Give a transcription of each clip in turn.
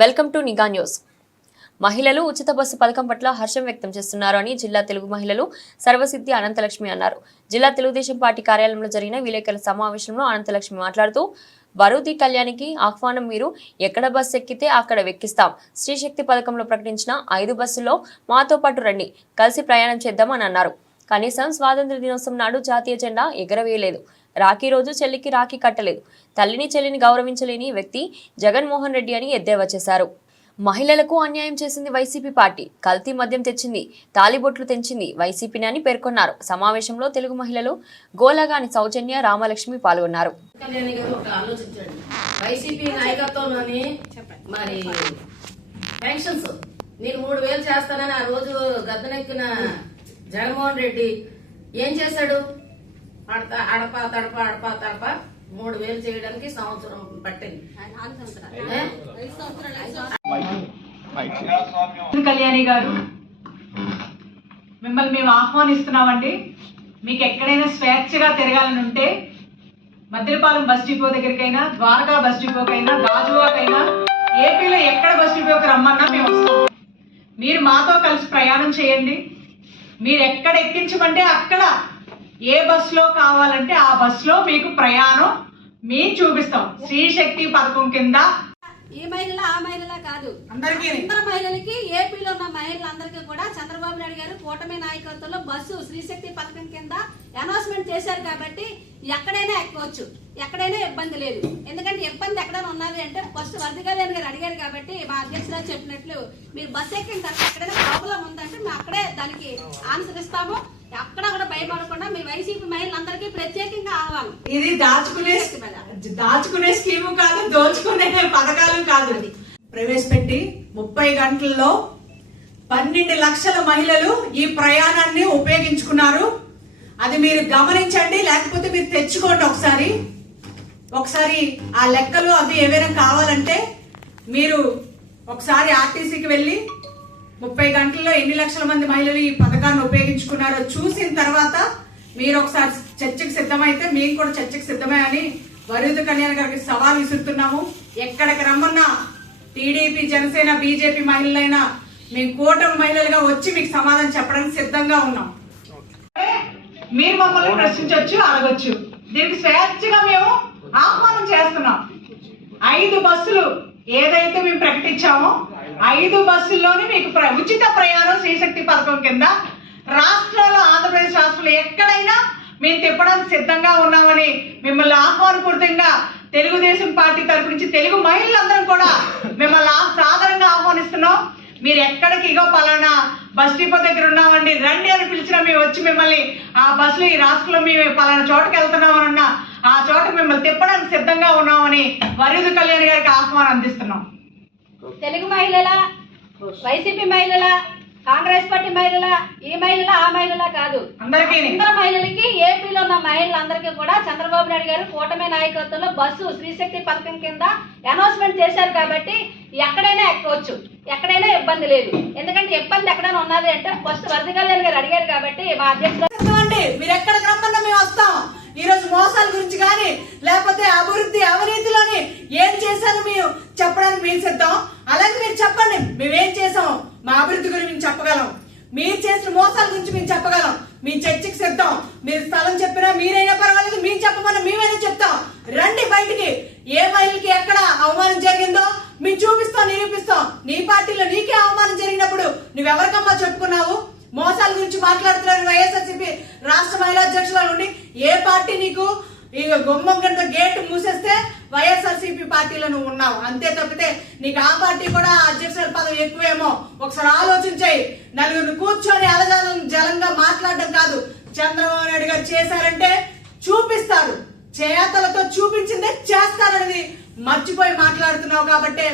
Welcome to నిఘా news. మహిళలు ఉచిత బస్సు పథకం పట్ల హర్షం వ్యక్తం చేస్తున్నారు అని జిల్లా తెలుగు మహిళలు సర్వసిద్ధి అనంతలక్ష్మి అన్నారు. జిల్లా తెలుగుదేశం పార్టీ కార్యాలయంలో జరిగిన విలేకరుల సమావేశంలో అనంతలక్ష్మి మాట్లాడుతూ, వరుది కళ్యాణికి ఆహ్వానం, మీరు ఎక్కడ బస్సు ఎక్కితే అక్కడ వెక్కిస్తాం. స్త్రీశక్తి పథకంలో ప్రకటించిన 5 బస్సుల్లో మాతో పాటు రండి, కలిసి ప్రయాణం చేద్దామని అన్నారు. కనీసం స్వాతంత్ర దినోత్సవం నాడు జాతీయ జెండా ఎగరవేయలేదు. రాఖీ రోజు చెల్లికి రాఖీ కట్టలేదు. తల్లిని చెల్లిని గౌరవించలేని వ్యక్తి జగన్మోహన్ రెడ్డి అని ఎద్దేవా చేశారు. మహిళలకు అన్యాయం చేసింది వైసీపీ పార్టీ, కల్తీ మద్యం తెచ్చింది, తాలిబొట్లు తెంచింది వైసీపీని అని పేర్కొన్నారు. సమావేశంలో తెలుగు మహిళలు గోలగాని సౌజన్య, రామలక్ష్మి పాల్గొన్నారు. వైసీపీ నాయకత్వంలోని మరి పెన్షన్స్ నేను 3000 చేస్తానని ఆ రోజు గద్దెనెక్కిన జగన్మోహన్ రెడ్డి ఏం చేశాడు? అడప తడప 3000 చేయడానికి సంవత్సరం పట్టింది. కళ్యాణి గారు, మిమ్మల్ని మేము ఆహ్వానిస్తున్నామండి. మీకు ఎక్కడైనా స్వేచ్ఛగా తిరగాలని ఉంటే మద్దిలపాలెం బస్ డిపో దగ్గరికైనా, ద్వారకా బస్ డిపోకైనా, గాజువాకైనా, ఏపీలో ఎక్కడ బస్ డిపోకి రమ్మన్నా మేము వస్తాం. మీరు మాతో కలిసి ప్రయాణం చేయండి. మీరు ఎక్కడ ఎక్కించమంటే అక్కడ, ఏ బస్సులో కావాలంటే ఆ బస్సులో మీకు ప్రయాణం మేము చూపిస్తాం. స్త్రీశక్తి పథకం కింద ఈ మహిళ ఆ మహిళ కాదు, అందరు మహిళలకి, ఏపీలో ఉన్న మహిళలందరికీ కూడా చంద్రబాబు నాయుడు గారు కూటమి నాయకత్వంలో బస్సు స్త్రీశక్తి పథకం కింద అనౌన్స్మెంట్ చేశారు. కాబట్టి ఎక్కడైనా ఎక్కవచ్చు, ఎక్కడైనా ఇబ్బంది లేదు. ఎందుకంటే ఇబ్బంది ఎక్కడైనా ఉన్నది అంటే ఫస్ట్ వర్దికళ్యాణ్ గారు అడిగారు. కాబట్టి మా అధ్యక్షులు చెప్పినట్లు మీరు బస్సు ఎక్కిన తర్వాత ఎక్కడైనా ప్రాబ్లం ఉందంటే మేము అక్కడే దానికి ఆన్సర్ ఇస్తాము. అక్కడ కూడా భయపడకుండా మీ వైసీపీ మహిళలందరికీ ప్రత్యేకంగా ఆహ్వానం. ఇది దాచుకునే స్కీము కాదు, దోచుకునే పథకాలు కాదు. ప్రవేశపెట్టి 30 గంటల్లో 12 లక్షల మహిళలు ఈ ప్రయాణాన్ని ఉపయోగించుకున్నారు. అది మీరు గమనించండి, లేకపోతే మీరు తెచ్చుకోండి. ఒకసారి ఆ లెక్కలు అవి ఏవైనా కావాలంటే మీరు ఒకసారి ఆర్టీసీకి వెళ్ళి 30 గంటల్లో ఎన్ని లక్షల మంది మహిళలు ఈ పథకాన్ని ఉపయోగించుకున్నారో చూసిన తర్వాత మీరు ఒకసారి చర్చకు సిద్ధమైతే మేము కూడా చర్చకు సిద్ధమే అని వరుది కళ్యాణ్ గారికి సవాల్ విసురుతున్నాము. ఎక్కడికి రమ్మన్నా టీడీపీ, జనసేన, బీజేపీ మహిళలైనా మేము కూటమి మహిళలుగా వచ్చి మీకు సమాధానం చెప్పడానికి సిద్ధంగా ఉన్నాం. మీరు మమ్మల్ని ప్రశ్నించవచ్చు, అడగొచ్చు. దీనికి స్వేచ్ఛగా మేము ఆహ్వానం చేస్తున్నాం. 5 బస్సులు ఏదైతే మేము ప్రకటించామో 5 బస్సుల్లోని మీకు ఉచిత ప్రయాణం స్త్రీశక్తి పథకం కింద రాష్ట్రంలో, ఆంధ్రప్రదేశ్ రాష్ట్రంలో ఎక్కడైనా మేము తిప్పడానికి సిద్ధంగా ఉన్నామని మిమ్మల్ని ఆహ్వానపూర్వకంగా తెలుగుదేశం పార్టీ తరపు నుంచి తెలుగు మహిళలందరం కూడా మిమ్మల్ని సాధారణంగా ఆహ్వానిస్తున్నాం. మీరు ఎక్కడికి ఇగో పలానా బస్ డిపో దగ్గర ఉన్నామండి, రండి అని పిలిచినా మేము వచ్చి మిమ్మల్ని ఆ బస్సులు ఈ రాష్ట్రంలో మేము పలానా చోటకి వెళ్తున్నామన్నా ఆ చోట మిమ్మల్ని తిప్పడానికి సిద్ధంగా ఉన్నామని వరుది కళ్యాణ్ గారికి ఆహ్వానం అందిస్తున్నాం. తెలుగు మహిళల, వైసీపీ మహిళల, కాంగ్రెస్ పార్టీ మహిళల, ఈ మహిళల ఆ మహిళల కాదు, అందరు మహిళలకి, ఏపీలో ఉన్న మహిళలందరికీ కూడా చంద్రబాబు నాయుడు గారు కూటమి నాయకత్వంలో బస్సు స్త్రీశక్తి పథకం కింద అనౌన్స్మెంట్ చేశారు. కాబట్టి ఎక్కడైనా ఎక్కవచ్చు, ఎక్కడైనా ఇబ్బంది లేదు. ఎందుకంటే ఇబ్బంది ఎక్కడైనా ఉన్నది అంటే ఫస్ట్ వర్దికళ్యాణ్ గారు అడిగారు. కాబట్టి మా అధ్యక్షులు మీరు ఎక్కడికి రమ్మన్నా మేము వస్తాం. ఈ రోజు మోసాల గురించి కానీ, లేకపోతే అభివృద్ధి, అవినీతిలోని ఏం చేశారు మీరు చెప్పడానికి మేము సిద్ధం. అలాగే మీరు చెప్పండి, మేమేం చేసాం, మా అభివృద్ధి గురించి మేము చెప్పగలం. మీరు చేసిన మోసాల గురించి మేము చెప్పగలం. మీ చర్చకి సిద్ధం. మీరు స్థలం చెప్పినా మీరైనా పర్వాలేదు, మేము చెప్పమన్నా మేమైనా చెప్తాం. రండి బయటికి. ఏ మహిళకి ఎక్కడ అవమానం జరిగిందో మేము చూపిస్తాం, నిరూపిస్తాం. నీ పార్టీలో నీకే అవమానం జరిగినప్పుడు నువ్వెవరికమ్మా చెప్పుకున్నావు? మోసాల గురించి మాట్లాడుతున్నారు. వైఎస్ఆర్సీపీ రాష్ట్ర మహిళా అధ్యక్షురాలు ఉండి ఏ పార్టీ నీకు ఇక గుమ్మం కింద గేట్ మూసేస్తే వైఎస్ఆర్సీపీ పార్టీలో నువ్వు ఉన్నావు. అంతే తప్పితే నీకు ఆ పార్టీ కూడా అధ్యక్షుల పదవి ఎక్కువేమో. ఒకసారి ఆలోచించాయి. నలుగురిని కూర్చొని జలంగా మాట్లాడడం కాదు. చంద్రబాబు నాయుడు గారు చేశారంటే చూపిస్తారు, చేతలతో చూపించిందే చేస్తారనేది మర్చిపోయి మాట్లాడుతున్నావు. కాబట్టి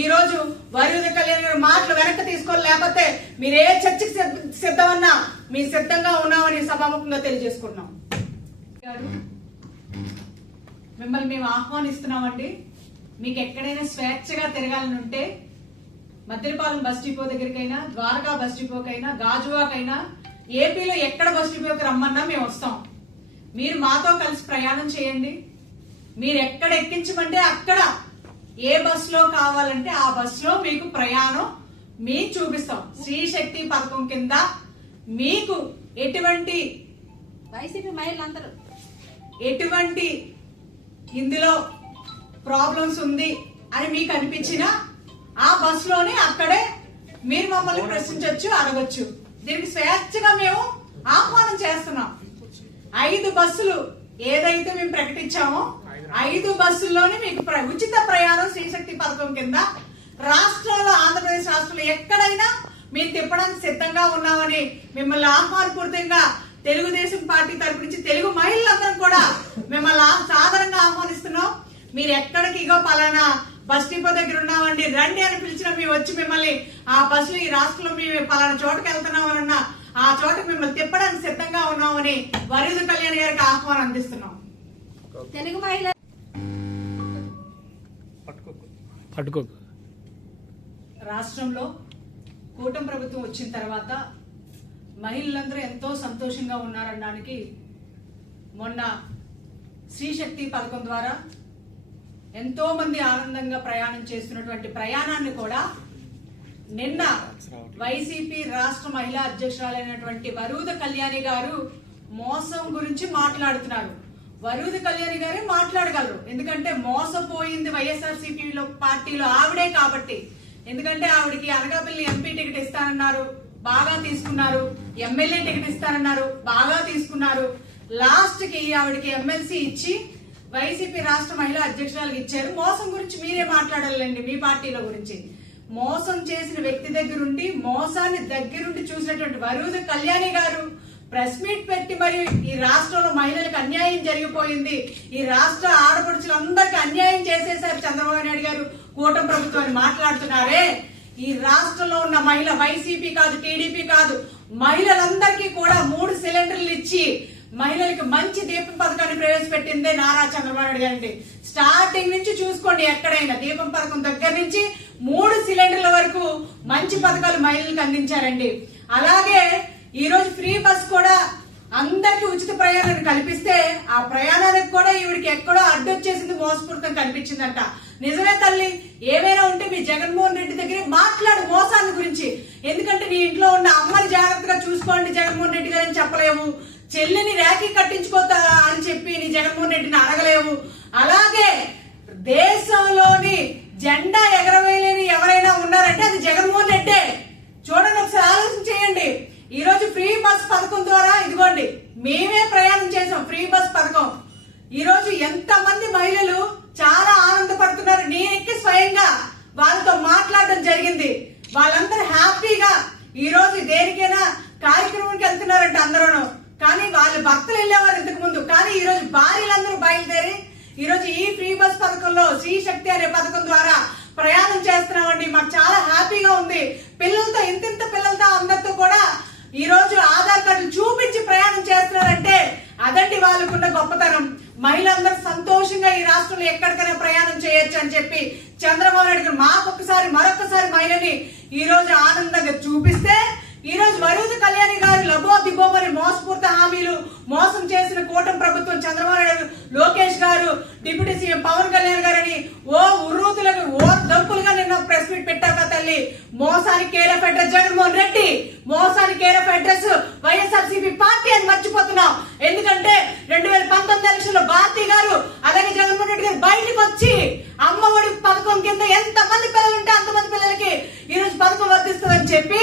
ఈ రోజు వరుది కళ్యాణ్ గారి మాటలు వెనక్కి తీసుకోవాలి. లేకపోతే మీరు ఏ చర్చకి సిద్ధమన్నా మీరు సిద్ధంగా ఉన్నామని సభాముఖంగా తెలియజేసుకుంటున్నాం. మిమ్మల్ని మేము ఆహ్వానిస్తున్నామండి. మీకు ఎక్కడైనా స్వేచ్ఛగా తిరగాలని ఉంటే మద్దిలపాలెం బస్ డిపో దగ్గరికైనా, ద్వారకా బస్ డిపోకైనా, గాజువాకైనా, ఏపీలో ఎక్కడ బస్ డిపోకి రమ్మన్నా మేము వస్తాం. మీరు మాతో కలిసి ప్రయాణం చేయండి. మీరు ఎక్కడ ఎక్కించమంటే అక్కడ, ఏ బస్సులో కావాలంటే ఆ బస్సులో మీకు ప్రయాణం మేము చూపిస్తాం. స్త్రీ శక్తి పథకం కింద మీకు ఎటువంటి వైసీపీ మహిళలందరూ ఎటువంటి ఇందులో ప్రాబ్లమ్స్ ఉంది అని మీకు అనిపించినా ఆ బస్సులోనే అక్కడే మీరు మమ్మల్ని ప్రశ్నించవచ్చు, అడగొచ్చు. దీనికి స్వేచ్ఛగా మేము ఆహ్వానం చేస్తున్నాం. 5 బస్సులు ఏదైతే మేము ప్రకటించామో 5 బస్సుల్లోనే మీకు ఉచిత ప్రయాణం శ్రీశక్తి పథకం కింద రాష్ట్రంలో, ఆంధ్రప్రదేశ్ రాష్ట్రంలో ఎక్కడైనా మేము తిప్పడానికి సిద్ధంగా ఉన్నామని మిమ్మల్ని ఆహ్వానపూర్వకంగా తెలుగుదేశం పార్టీ తరపు నుంచి తెలుగు మహిళలందరం కూడా మిమ్మల్ని సాధారణంగా ఆహ్వానిస్తున్నాం. మీరు ఎక్కడికి ఇగో పలానా బస్ డిపో దగ్గర ఉన్నామండి రండి అని పిలిచిన మేము వచ్చి మిమ్మల్ని ఆ బస్సులు ఈ రాష్ట్రంలో మేము పలానా చోటకి వెళ్తున్నామన్నా ఆ చోటకి మిమ్మల్ని తిప్పడానికి సిద్ధంగా ఉన్నామని వరుద కళ్యాణ్ గారికి ఆహ్వానం అందిస్తున్నాం. తెలుగు మహిళ రాష్ట్రంలో కూటమి ప్రభుత్వం వచ్చిన తర్వాత మహిళలందరూ ఎంతో సంతోషంగా ఉన్నారనడానికి మొన్న శ్రీశక్తి పథకం ద్వారా ఎంతో మంది ఆనందంగా ప్రయాణం చేస్తున్నటువంటి ప్రయాణాన్ని కూడా నిన్న వైసీపీ రాష్ట్ర మహిళా అధ్యక్షురాలైనటువంటి వరుద కళ్యాణి గారు మోసం గురించి మాట్లాడుతున్నారు. వరుద కళ్యాణి గారే మాట్లాడగలరు, ఎందుకంటే మోసపోయింది వైఎస్ఆర్సీపీలో పార్టీలో ఆవిడే కాబట్టి. ఎందుకంటే ఆవిడకి అనకాపల్లి ఎంపీ టికెట్ ఇస్తానన్నారు, బాగా తీసుకున్నారు. ఎమ్మెల్యే టికెట్ ఇస్తానన్నారు, బాగా తీసుకున్నారు. లాస్ట్ కి ఆవిడకి ఎమ్మెల్సీ ఇచ్చి వైసీపీ రాష్ట్ర మహిళా అధ్యక్షురాలకు ఇచ్చారు. మోసం గురించి మీరే మాట్లాడాలండి. మీ పార్టీలో గురించి మోసం చేసిన వ్యక్తి దగ్గరుండి మోసాన్ని దగ్గరుండి చూసినటువంటి వరుద కళ్యాణి గారు ప్రెస్ మీట్ పెట్టి మరి ఈ రాష్ట్రంలో మహిళలకు అన్యాయం జరిగిపోయింది, ఈ రాష్ట్ర ఆడపడుచులందరికీ అన్యాయం చేసేశారు చంద్రబాబు నాయుడు గారు కూటమి ప్రభుత్వాన్ని మాట్లాడుతున్నారే. ఈ రాష్ట్రంలో ఉన్న మహిళ వైసీపీ కాదు, టీడీపీ కాదు, మహిళలందరికీ కూడా 3 సిలిండర్లు ఇచ్చి మహిళలకు మంచి దీపం పథకాన్ని ప్రవేశపెట్టిందే నారా చంద్రబాబు నాయుడు గారండి. స్టార్టింగ్ నుంచి చూసుకోండి, ఎక్కడైనా దీపం పథకం దగ్గర నుంచి 3 సిలిండర్ల వరకు మంచి పథకాలు మహిళలకు అందించారండి. అలాగే ఈ రోజు ఫ్రీ బస్ కూడా అందరికి ఉచిత ప్రయాణాన్ని కల్పిస్తే ఆ ప్రయాణానికి కూడా ఈవిడికి ఎక్కడో అడ్డొచ్చేసింది, మోసపూరితం కనిపించిందంట. నిజమే తల్లి, ఏమైనా ఉంటే మీ జగన్మోహన్ రెడ్డి దగ్గర మాట్లాడు మోసాన్ని గురించి. ఎందుకంటే నీ ఇంట్లో ఉన్న అమ్మని జాగ్రత్తగా చూసుకోండి జగన్మోహన్ రెడ్డి గారని చెప్పలేము, చెల్లిని ర్యాకీ కట్టించుకోతా అని చెప్పి నీ జగన్మోహన్ రెడ్డిని అడగలేవు. అలాగే దేశంలోని జెండా ఎగరవేయలేని ఎవరైనా ఉన్నారంటే అది జగన్మోహన్ రెడ్డే. చూడండి, ఒకసారి ఆలోచన చేయండి. ఈ రోజు ఫ్రీ బస్ పథకం ద్వారా ఇదిగోండి మేమే ప్రయాణం చేసాం. ఫ్రీ బస్ పథకం ఈ రోజు ఎంత మంది మహిళలు చాలా ఆనందపడుతున్నారు. నేనెక్కి స్వయంగా వాళ్ళతో మాట్లాడడం జరిగింది. వాళ్ళందరూ హ్యాపీగా ఈ రోజు దేనికైనా కార్యక్రమానికి వెళ్తున్నారంటే అందరూ, కానీ వాళ్ళ భర్తలు వెళ్ళేవారు ఇంతకు ముందు, కానీ ఈ రోజు భార్యలందరూ బయలుదేరి ఈ రోజు ఈ ఫ్రీ బస్ పథకంలో శ్రీ శక్తి అనే పథకం ద్వారా ప్రయాణం చేస్తున్నామండి. మాకు చాలా హ్యాపీగా ఉంది. పిల్లలతో ఇంతింత పిల్లలతో అందరితో కూడా ఈ రోజు ఆధార్ కార్డులు చూపించి ప్రయాణం చేస్తున్నారంటే అదండి వాళ్ళకున్న గొప్పతనం. మహిళలందరూ సంతోషంగా ఈ రాష్ట్రంలో ఎక్కడికైనా ప్రయాణం చేయొచ్చు అని చెప్పి చంద్రబాబు నాయుడు గారు మాకొకసారి మరొకసారి మహిళని ఈ రోజు ఆనందంగా చూపిస్తే, ఈ రోజు వరుద కళ్యాణి గారు లబో దిబోమని మోసపూర్త హామీలు మోసం చేసిన కూటమి ప్రభుత్వం చంద్రబాబు నాయుడు, లోకేష్ గారు, డిప్యూటీ సీఎం పవన్ కళ్యాణ్ గారని ఓ ఉర్రూతులకు ఓ దంపులుగా నిన్న ప్రెస్ మీట్ పెట్టాక తల్లి, మోసానికి care of address Jaganmohan Reddy, మోసానికి care of address YSRCP party అని మర్చిపోతున్నాం. ఎందుకంటే 2019 ఎలక్షన్ లో భారతి గారు అలాగే జగన్మోహన్ రెడ్డి గారు బయటకు వచ్చి అమ్మఒడి పథకం కింద ఎంత మంది పిల్లలు ఉంటే అంతమంది పిల్లలకి ఈ రోజు పథకం వర్తిస్తుందని చెప్పి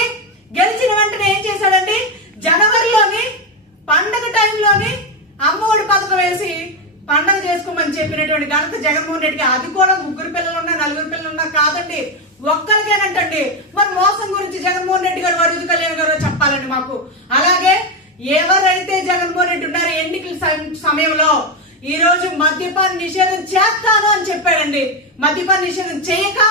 గెలిచిన వెంటనే ఏం చేశాడండి, జనవరిలోని పండగ టైంలోని అమ్మఒడి పథకం వేసి పండగ చేసుకోమని చెప్పినటువంటి ఘనత జగన్మోహన్ రెడ్డికి. అది కూడా 3 పిల్లలున్నా 4 పిల్లలున్నా కాదండి, ఒక్కరికేనంటండి. మరి మోసం గురించి జగన్మోహన్ రెడ్డి గారు, వరుద కళ్యాణ్ గారు చెప్పాలండి మాకు. అలాగే ఎవరైతే జగన్మోహన్ రెడ్డి ఉన్నారో ఎన్నికల సమయంలో ఈ రోజు మద్యపాన నిషేధం చేస్తాను అని చెప్పాడండి. మద్యపాన నిషేధం చేయక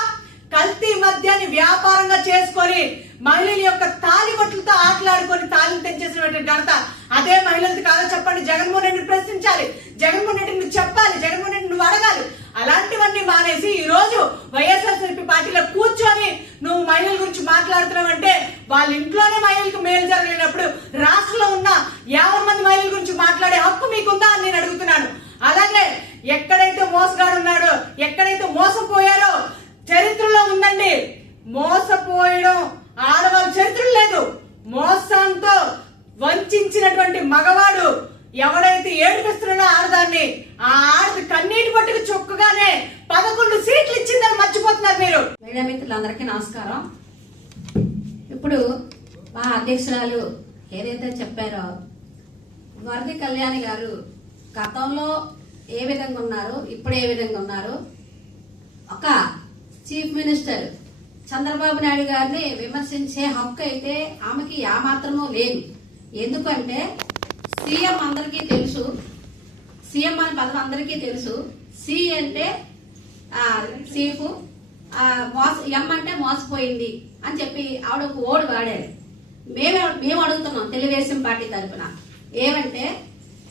కల్తీ మద్యాన్ని వ్యాపారంగా చేసుకొని మహిళల యొక్క తాలిబొట్లతో ఆటలాడుకొని తాళిని తెంచేసినటువంటి ఘనత అదే మహిళలది కాదో చెప్పండి. జగన్మోహన్ రెడ్డిని ప్రశ్నించాలి, జగన్మోహన్ రెడ్డి నువ్వు చెప్పాలి, జగన్మోహన్ రెడ్డి నువ్వు అడగాలి. అలాంటివన్నీ మానేసి ఈ రోజు వైఎస్ఆర్సీపీ పార్టీలో కూర్చొని నువ్వు మహిళల గురించి మాట్లాడుతున్నావు అంటే వాళ్ళ ఇంట్లోనే మహిళలకు మేలు జరగలేనప్పుడు రాష్ట్రంలో ఉన్న 50 మంది మహిళల గురించి మాట్లాడే హక్కు మీకుందా అని నేను అడుగుతున్నాను. అలాగే ఎక్కడైతే మోసగాడు ఉన్నాడో, ఎక్కడైతే మోసపోయారో చరిత్రలో ఉందండి. మోసపోయడం ఆడవాళ్ళ చరిత్రలో లేదు. మోసంతో వంచినటువంటి మగవాడు ఎవడైతే ఏడిపిస్తున్నాడో ఆడదాన్ని, ఆ ఆడది కన్నీటి పట్టుకు చొక్కగానే 11 సీట్లు ఇచ్చిందని మర్చిపోతున్నారు మీరు. మీడియా మిత్రులందరికీ నమస్కారం. ఇప్పుడు మా అధ్యక్షురాలు ఏదైతే చెప్పారో, వరది కళ్యాణి గారు గతంలో ఏ విధంగా ఉన్నారు, ఇప్పుడు ఏ విధంగా ఉన్నారు, ఒక చీఫ్ మినిస్టర్ చంద్రబాబు నాయుడు గారిని విమర్శించే హక్కు అయితే ఆమెకి ఏమాత్రమూ లేదు. ఎందుకంటే సీఎం అందరికీ తెలుసు, సీఎం అనే పదవి అందరికీ తెలుసు. సి అంటే చీఫ్, ఎం అంటే మోసపోయింది అని చెప్పి ఆవిడ ఒక ఓడి వాడారు. మేము అడుగుతున్నాం తెలుగుదేశం పార్టీ తరఫున ఏమంటే,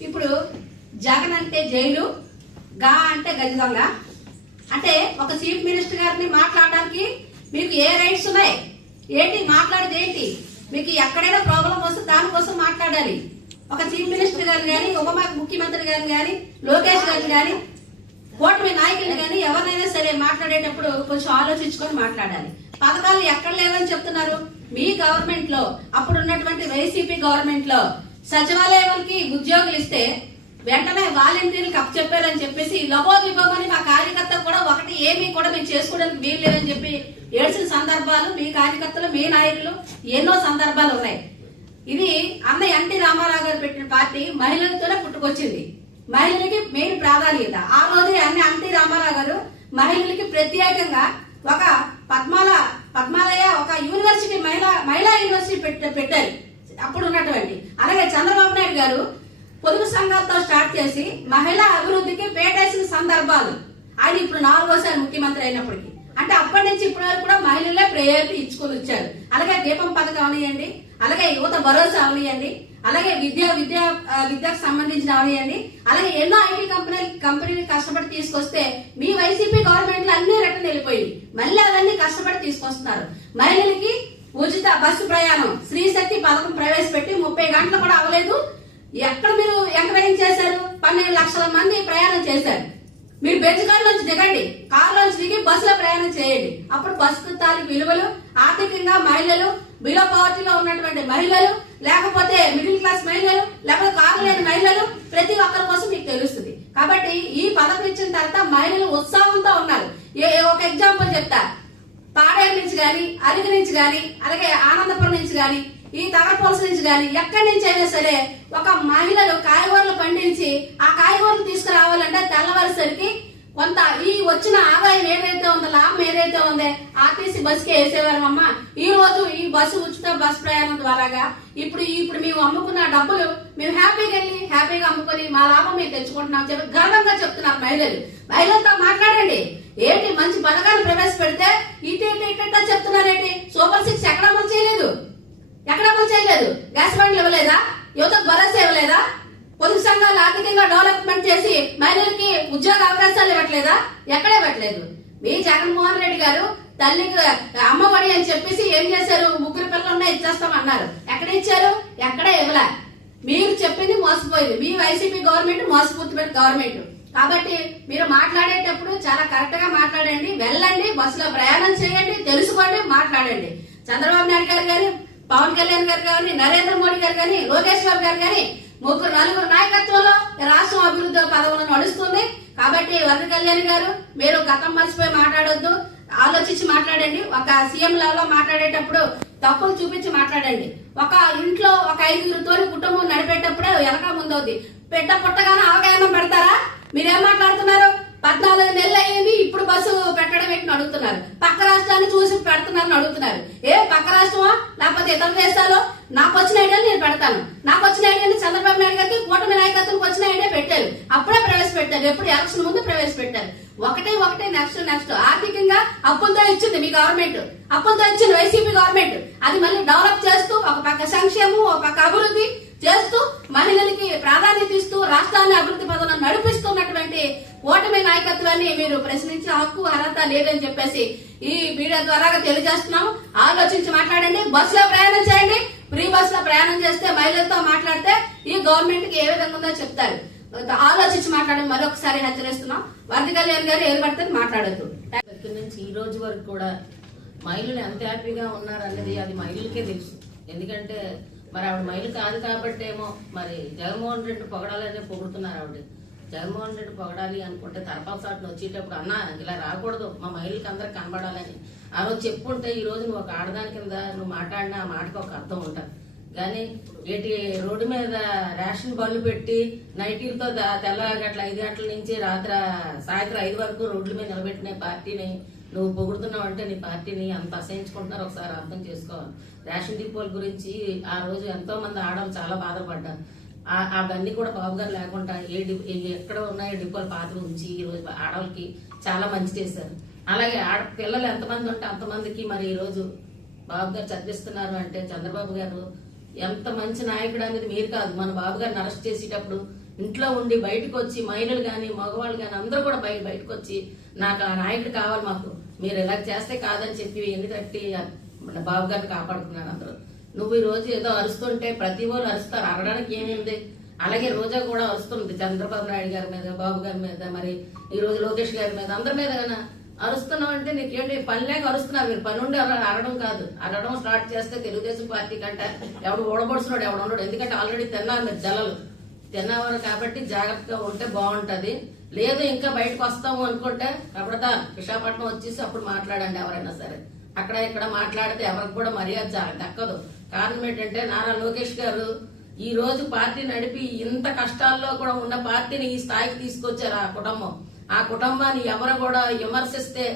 ఇప్పుడు జగన్ అంటే జైలు, గా అంటే గజదొంగ అంటే ఒక చీఫ్ మినిస్టర్ గారిని మాట్లాడడానికి మీకు ఏ రైట్స్ ఉన్నాయి? ఏంటి మాట్లాడేది ఏంటి? మీకు ఎక్కడైనా ప్రాబ్లం వస్తే దానికోసం మాట్లాడాలి. ఒక చీఫ్ మినిస్టర్ గారిని కానీ, ఉప ముఖ్యమంత్రి గారిని కానీ, లోకేష్ గారిని కానీ, కూటమి నాయకులు కానీ ఎవరినైనా సరే మాట్లాడేటప్పుడు కొంచెం ఆలోచించుకొని మాట్లాడాలి. పథకాలు ఎక్కడ లేవని చెప్తున్నారు. మీ గవర్నమెంట్ లో, అప్పుడు ఉన్నటువంటి వైసీపీ గవర్నమెంట్ లో సచివాలయాలకి ఉద్యోగులు ఇస్తే వెంటనే వాలంటీర్లకు అప్పచెప్పారని చెప్పేసి లబోదిబోమని మా కార్యకర్త కూడా ఒకటి ఏమీ కూడా మేము చేసుకోవడానికి వీలు లేదని చెప్పి ఏడ్చిన సందర్భాలు మీ కార్యకర్తలు, మీ నాయకులు ఎన్నో సందర్భాలు ఉన్నాయి. ఇది అన్న ఎన్టీ రామారావు గారు పెట్టిన పార్టీ మహిళలతోనే పుట్టుకొచ్చింది. మహిళలకి మెయిన్ ప్రాధాన్యత. ఆ రోజు అన్న ఎన్టీ రామారావు గారు మహిళలకి ప్రత్యేకంగా ఒక పద్మాలయ ఒక యూనివర్సిటీ, మహిళా యూనివర్సిటీ పెట్టారు అప్పుడు ఉన్నటువంటి. అలాగే చంద్రబాబు నాయుడు గారు పొదుపు సంఘాలతో స్టార్ట్ చేసి మహిళా అభివృద్ధికి పేటేసిన సందర్భాలు. ఆయన ఇప్పుడు 4వసారి ముఖ్యమంత్రి అయినప్పటికీ, అంటే అప్పటి నుంచి ఇప్పటి వరకు కూడా మహిళలే ప్రయారిటీ ఇచ్చుకొని వచ్చారు. అలాగే దీపం పథకం అవనియండి, అలాగే యువత భరోసా అవనియండి, అలాగే విద్యకు సంబంధించిన అవనియండి, అలాగే ఎన్నో ఐటీ కంపెనీలు కష్టపడి తీసుకొస్తే మీ వైసీపీ గవర్నమెంట్ లో అన్ని రిటర్న్ వెళ్ళిపోయింది. మళ్ళీ అవన్నీ కష్టపడి తీసుకొస్తున్నారు. మహిళలకి ఉచిత బస్సు ప్రయాణం, స్త్రీ శక్తి పథకం ప్రవేశపెట్టి 30 గంటలు కూడా అవ్వలేదు. ఎక్కడ మీరు ఎంకరేజ్ చేశారు? 12 లక్షల మంది ప్రయాణం చేశారు. మీరు బెంచ్ కార్ నుంచి దిగండి, కార్ నుంచి దిగి బస్సులో ప్రయాణం చేయండి. అప్పుడు బస్సు తాలూకు విలువలు, ఆర్థికంగా మహిళలు, బిలో పవర్టీలో ఉన్నటువంటి మహిళలు, లేకపోతే మిడిల్ క్లాస్ మహిళలు, లేకపోతే కారు లేని మహిళలు, ప్రతి ఒక్కరి కోసం మీకు తెలుస్తుంది. కాబట్టి ఈ పథకం ఇచ్చిన తర్వాత మహిళలు ఉత్సాహంతో ఉన్నారు. ఒక ఎగ్జాంపుల్ చెప్తా. పాడేరు నుంచి గాని, అరకు నుంచి గాని, అలాగే ఆనందపురం నుంచి గాని, ఈ తగరపోలస నుంచి గాని, ఎక్కడి నుంచి అయినా సరే ఒక మహిళలు కాయగూరలు పండించి ఆ కాయగూరలు తీసుకురావాలంటే తెల్లవారిసరికి కొంత ఈ వచ్చిన ఆదాయం ఏదైతే ఉందో, లాభం ఏదైతే ఉందో ఆర్టీసీ బస్సుకే వేసేవారమ్మా. ఈ రోజు ఈ బస్సు ఉచిత బస్సు ప్రయాణం ద్వారాగా ఇప్పుడు మేము అమ్ముకున్న డబ్బులు మేము హ్యాపీగా వెళ్ళి హ్యాపీగా అమ్ముకొని మా లాభం మేము తెచ్చుకుంటున్నాం చెప్పి గర్వంగా చెప్తున్నారు మహిళలు. మహిళలతో మాట్లాడండి. ఏంటి మంచి పథకాలు ప్రవేశపెడితే ఇటా చెప్తున్నారేంటి? సూపర్ 6 ఎక్కడ అమలు చేయలేదు. గ్యాస్ బండ్లు ఇవ్వలేదా? యువతకు భరోసా ఇవ్వలేదా? పొదుపు సంఘాలు ఆర్థికంగా డెవలప్మెంట్ చేసి మహిళలకి ఉద్యోగ అవకాశాలు ఇవ్వట్లేదా? ఎక్కడ ఇవ్వట్లేదు. మీ జగన్మోహన్ రెడ్డి గారు తల్లికి అమ్మఒడి అని చెప్పేసి ఏం చేశారు? 3 పిల్లలున్నా ఇచ్చేస్తామన్నారు. ఎక్కడ ఇచ్చారు? ఎక్కడే ఇవ్వలే. మీరు చెప్పింది మోసపోయింది. మీ వైసీపీ గవర్నమెంట్ మోసపూర్తి గవర్నమెంట్. కాబట్టి మీరు మాట్లాడేటప్పుడు చాలా కరెక్ట్ గా మాట్లాడండి. వెళ్ళండి, బస్సులో ప్రయాణం చేయండి, తెలుసుకోండి, మాట్లాడండి. చంద్రబాబు నాయుడు గారు కానీ, పవన్ కళ్యాణ్ గారు కానీ, నరేంద్ర మోడీ గారు కానీ, లోకేష్ బాబు గారు కానీ 3-4 నాయకత్వంలో రాష్ట్రం అభివృద్ధి పదవులను నడుస్తుంది. కాబట్టి వరద కళ్యాణ్ గారు మీరు గతం మర్చిపోయి మాట్లాడొద్దు, ఆలోచించి మాట్లాడండి. ఒక సీఎం లెవెల్లో మాట్లాడేటప్పుడు తప్పులు చూపించి మాట్లాడండి. ఒక ఇంట్లో ఒక 5గురితో కుటుంబం నడిపేటప్పుడే వెనక ముందవుద్ది. పుట్టగానే అవగాహన పెడతారా? మీరేం మాట్లాడుతున్నారు? 14 నెలలు అయ్యింది, ఇప్పుడు బస్సు పెట్టడం ఏంటని అడుగుతున్నారు. పక్క రాష్ట్రాన్ని చూసి పెడుతున్నారని అడుగుతున్నారు. పక్క రాష్ట్రమా లేకపోతే ఇతర దేశాలు? నాకు వచ్చిన ఐడియాలు నేను పెడతాను. నాకు వచ్చిన ఐడియాని చంద్రబాబు నాయుడు గారికి కూటమి నాయకత్వం వచ్చిన ఐడియా పెట్టారు. అప్పుడే ప్రవేశపెట్టారు. ఎప్పుడు ఎలక్షన్ ముందు ప్రవేశపెట్టారు. ఒకటే నెక్స్ట్ ఆర్థికంగా అప్పులతో ఇచ్చింది మీ గవర్నమెంట్. అప్పులతో ఇచ్చింది వైసీపీ గవర్నమెంట్. అది మళ్ళీ డెవలప్ చేస్తూ ఒక పక్క సంక్షేమం, ఒక పక్క అభివృద్ధి చేస్తూ మహిళలకి ప్రాధాన్యత ఇస్తూ రాష్ట్రాన్ని అభివృద్ధి పదవులను నడిపిస్తున్నటువంటి ఓటమి నాయకత్వాన్ని మీరు ప్రశ్నించే హక్కు అర్హత లేదని చెప్పేసి ఈ మీడియా ద్వారా తెలియజేస్తున్నాము. ఆలోచించి మాట్లాడండి. బస్సులో ప్రయాణం చేయండి. ఫ్రీ బస్ లో ప్రయాణం చేస్తే మహిళలతో మాట్లాడితే ఈ గవర్నమెంట్ కి ఏ విధంగా ఉందో చెప్తారు. ఆలోచించి మాట్లాడడం మరొకసారి హెచ్చరిస్తున్నాం. వరద కళ్యాణ్ గారు ఏం పడితే మాట్లాడద్దు. దగ్గర నుంచి ఈ రోజు వరకు కూడా మహిళలు ఎంత హ్యాపీగా ఉన్నారు అనేది అది మహిళలకే తెలుసు. ఎందుకంటే మరి ఆవిడ మహిళ కాదు కాబట్టి ఏమో మరి జగన్మోహన్ రెడ్డి పొగడాలనే పొగుడుతున్నారు. ఆవిడ జగన్మోహన్ రెడ్డి పొగడాలి అనుకుంటే తరపాసాటును వచ్చేటప్పుడు అన్న ఇలా రాకూడదు, మా మహిళలకు అందరికి కనబడాలని ఆ రోజు చెప్పుంటే ఈ రోజు నువ్వు ఒక ఆడదాని కింద నువ్వు మాట్లాడిన ఆ మాటకు ఒక అర్థం ఉంటుంది. కానీ ఏటి రోడ్డు మీద రేషన్ బండ్లు పెట్టి నైటీలతో తెల్లవారి గంటల 5 గంటల నుంచి సాయంత్రం 5 వరకు రోడ్ల మీద నిలబెట్టిన పార్టీని నువ్వు పొగుడుతున్నావు అంటే నీ పార్టీని అంత అసహించుకుంటున్నారు ఒకసారి అర్థం చేసుకోవాలి. రేషన్ డిపోల గురించి ఆ రోజు ఎంతో మంది ఆడవాళ్ళు చాలా బాధపడ్డారు. అవన్నీ కూడా బాబు గారు లేకుండా ఎక్కడ ఉన్నాయో డిపోలు పాత ఉంచి ఈ రోజు ఆడవాళ్ళకి చాలా మంచి చేశారు. అలాగే పిల్లలు ఎంతమంది ఉంటే అంతమందికి మరి ఈ రోజు బాబు గారు చదివిస్తున్నారు అంటే చంద్రబాబు గారు ఎంత మంచి నాయకుడు అనేది మీరు కాదు, మన బాబు గారిని అరెస్ట్ చేసేటప్పుడు ఇంట్లో ఉండి బయటకు వచ్చి మహిళలు గాని మగవాళ్ళు గాని అందరూ కూడా బయటకు వచ్చి నాకు ఆ నాయకుడు కావాలి, మాకు మీరు ఇలా చేస్తే కాదని చెప్పి ఎన్ని తట్టి బాబు గారిని కాపాడుకున్నారు అందరూ. నువ్వు ఈ రోజు ఏదో అరుస్తుంటే ప్రతి వాళ్ళు అరుస్తారు, అరడానికి ఏమైంది? అలాగే రోజా కూడా అరుస్తుంది చంద్రబాబు నాయుడు గారి మీద, బాబు గారి మీద, మరి ఈ రోజు లోకేష్ గారి మీద, అందరి మీద అరుస్తున్నావు అంటే నీకేంటి పని లేక అరుస్తున్నారు. మీరు పని ఉండి అరవడం కాదు, అరవడం స్టార్ట్ చేస్తే తెలుగుదేశం పార్టీ కంటే ఎవడు ఓడబడుతున్నాడు ఎవడు ఉండడు. ఎందుకంటే ఆల్రెడీ తిన్నారు మీరు జల్లలు తిన్నవారు కాబట్టి జాగ్రత్తగా ఉంటే బాగుంటది. లేదు ఇంకా బయటకు వస్తాము అనుకుంటే అప్పుడతా విశాఖపట్నం వచ్చేసి అప్పుడు మాట్లాడండి ఎవరైనా సరే. అక్కడ ఇక్కడ మాట్లాడితే ఎవరికి కూడా మర్యాద దక్కదు. కారణం ఏంటంటే నారా లోకేష్ గారు ఈ రోజు పార్టీ నడిపి ఇంత కష్టాల్లో కూడా ఉన్న పార్టీని ఈ స్థాయికి తీసుకొచ్చారు ఆ కుటుంబాన్ని ఎవరు కూడా విమర్శిస్తే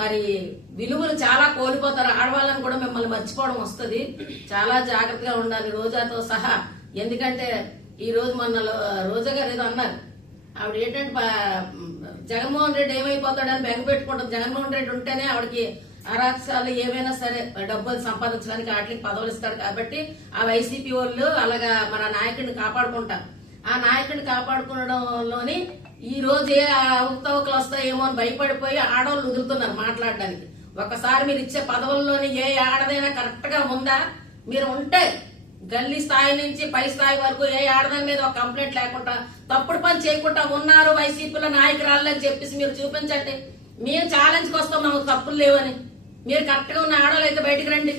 మరి విలువలు చాలా కోల్పోతారు. ఆడవాళ్ళని కూడా మిమ్మల్ని మర్చిపోవడం వస్తుంది. చాలా జాగ్రత్తగా ఉండాలి రోజాతో సహా. ఎందుకంటే ఈ రోజు మొన్న రోజా గారు ఏదో అన్నారు, ఆవిడ ఏంటంటే జగన్మోహన్ రెడ్డి ఏమైపోతాడని బెంగ పెట్టుకుంటాం. జగన్మోహన్ రెడ్డి ఉంటేనే ఆవిడకి అరాచకాలు ఏమైనా సరే డబ్బులు సంపాదించడానికి వాటికి పదవులు ఇస్తాడు కాబట్టి ఆ వైసీపీ వాళ్ళు అలాగా మన నాయకుడిని కాపాడుకుంటారు. ఆ నాయకుడిని కాపాడుకోవడంలోని ఈ రోజు ఏ అవకతవకలు వస్తాయేమో అని భయపడిపోయి ఆడవాళ్ళు వదులుతున్నారు మాట్లాడడానికి. ఒకసారి మీరు ఇచ్చే పదవుల్లోని ఏ ఆడదైనా కరెక్ట్ గా ఉందా? మీరు ఉంటే గల్లీ స్థాయి నుంచి పై స్థాయి వరకు ఏ ఆడదాని మీద ఒక కంప్లైంట్ లేకుండా తప్పుడు పని చేయకుండా ఉన్నారు వైసీపీలో నాయకురాలని చెప్పేసి మీరు చూపించండి. మేము ఛాలెంజ్కి వస్తాం, మాకు తప్పులు లేవని. మీరు కరెక్ట్ గా ఉన్న ఆడవాళ్ళు అయితే బయటకు రండి.